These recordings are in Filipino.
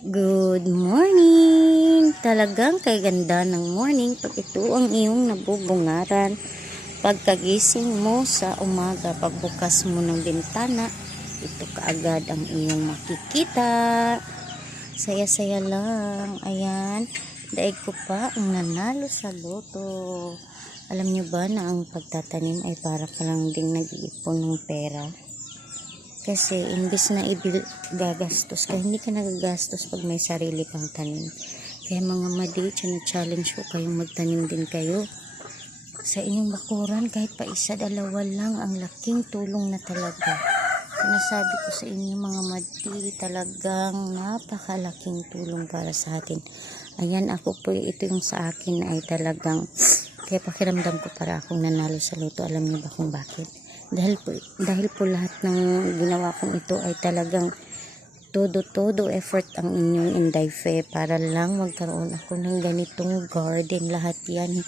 Good morning! Talagang kay ganda ng morning pag ito ang iyong nabubungaran. Pagkagising mo sa umaga, pagbukas mo ng bintana, ito kaagad ang iyong makikita. Saya-saya lang. Ayan, daig ko pa ang nanalo sa loto. Alam nyo ba na ang pagtatanim ay para ka lang ding nag-iipon ng pera? Kasi imbis na gagastos ka, hindi ka nagagastos pag may sarili kang tanim. Kaya mga madi, challenge ko kayong magtanim din kayo. Sa inyong bakuran, kahit pa isa, dalawa lang, ang laking tulong na talaga. Sinasabi ko sa inyo mga madi, talagang napakalaking tulong para sa atin. Ayan, ako po, ito yung sa akin ay talagang, kaya pakiramdam ko para akong nanalo sa loto. Alam niyo ba kung bakit? Dahil po lahat ng ginawa kong ito ay talagang todo effort ang inyong Inday Fe para lang magkaroon ako ng ganitong garden. Lahat yan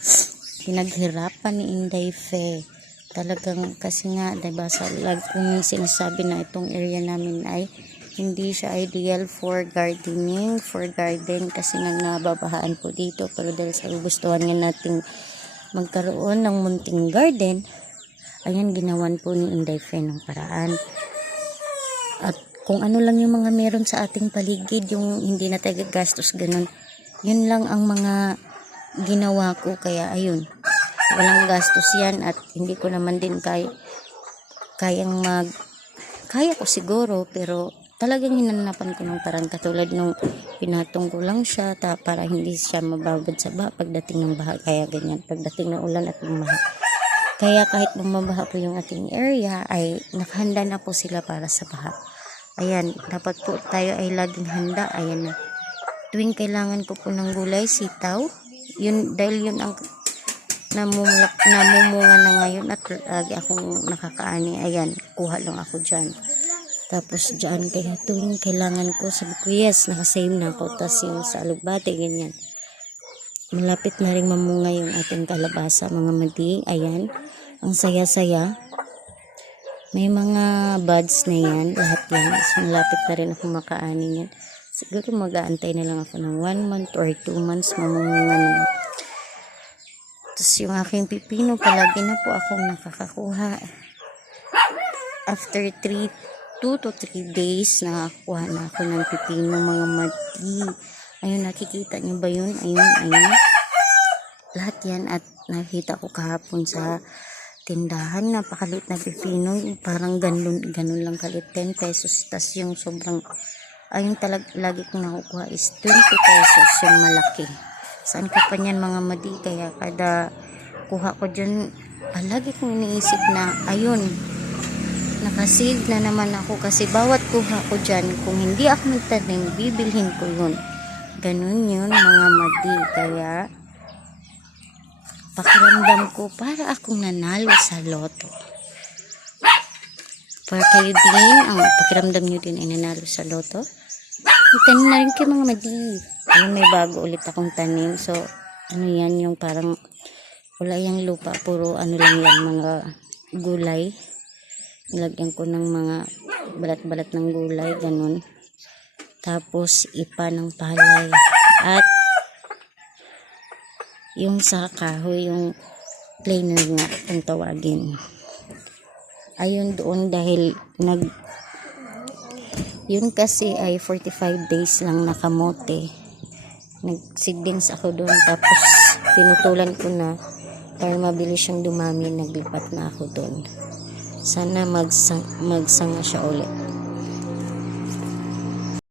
pinaghirapan ni Inday Fe. Talagang kasi nga, diba, sa kung sinasabi na itong area namin ay hindi siya ideal for gardening, for garden kasi nga nababahaan po dito. Pero dahil sa gustuhan nga nating magkaroon ng munting garden, ayan, ginawan po ni Inday Fe ng paraan. At kung ano lang yung mga meron sa ating paligid, yung hindi na tayo gastos ganun, yun lang ang mga ginawa ko. Kaya ayun, walang gastos yan at hindi ko naman din kaya ko siguro, pero talagang hinanapan ko ng parang katulad nung pinatong ko lang siya para hindi siya mababad sa baha pagdating ng baha. Kaya ganyan, pagdating ng ulan at bumaha. Kaya kahit bumabaha po yung ating area ay nakahanda na po sila para sa baha. Ayan, dapat po tayo ay laging handa. Ayan na. Tuwing kailangan ko po ng gulay, sitaw, yun, dahil yun ang namumunga na ngayon at lagi akong nakakaani. Ayan, kuha lang ako dyan. Tapos dyan, kaya tuwing kailangan ko, sabi ko, yes, nakasave na ako. Tapos yung sa alugbate, ganyan. Malapit na rin mamunga yung ating kalabasa, mga madi. Ayan. Ang saya-saya. May mga buds na yan. Lahat yan. So, malapit na rin ako makaani yan. Siguro mag-aantay na lang ako ng 1 month or 2 months mamunga na. Tapos yung aking pipino, palagi na po akong nakakakuha. After 2 to 3 days, nakakuha na ako ng pipino, mga madi. Ayun, nakikita nyo ba yun? Ayun. Lahat yan at nakita ko kahapon sa tindahan, napakalit na pipino, parang ganun lang kalit, 10 pesos. Tas yung sobrang, ayun lagi kong nakukuha is 20 pesos yung malaki. Saan ka pa niyan mga madi? Kaya kada kuha ko dyan, lagi kong iniisip na, ayun, nakasave na naman ako kasi bawat kuha ko dyan, kung hindi ako nagtanim, bibilhin ko yun. Ganun yun mga madi. Kaya pakiramdam ko para akong nanalo sa loto. Para kayo din, ang pakiramdam nyo din ay nanalo sa loto. Itanim na rin kayo mga madi. Ayun, may bago ulit akong tanim. So, ano yan, yung parang wala yung lupa, puro ano lang yan, mga gulay. Nilagyan ko ng mga balat-balat ng gulay, ganun. Tapos ipa ng palay at yung sa kahoy, yung planer nga kung tawagin. Ayun doon dahil yun kasi ay 45 days lang nakamote. Nag-seedlings ako doon, tapos tinutulan ko na para mabilis siyang dumami. Naglipat na ako doon. Sana magsanga siya ulit.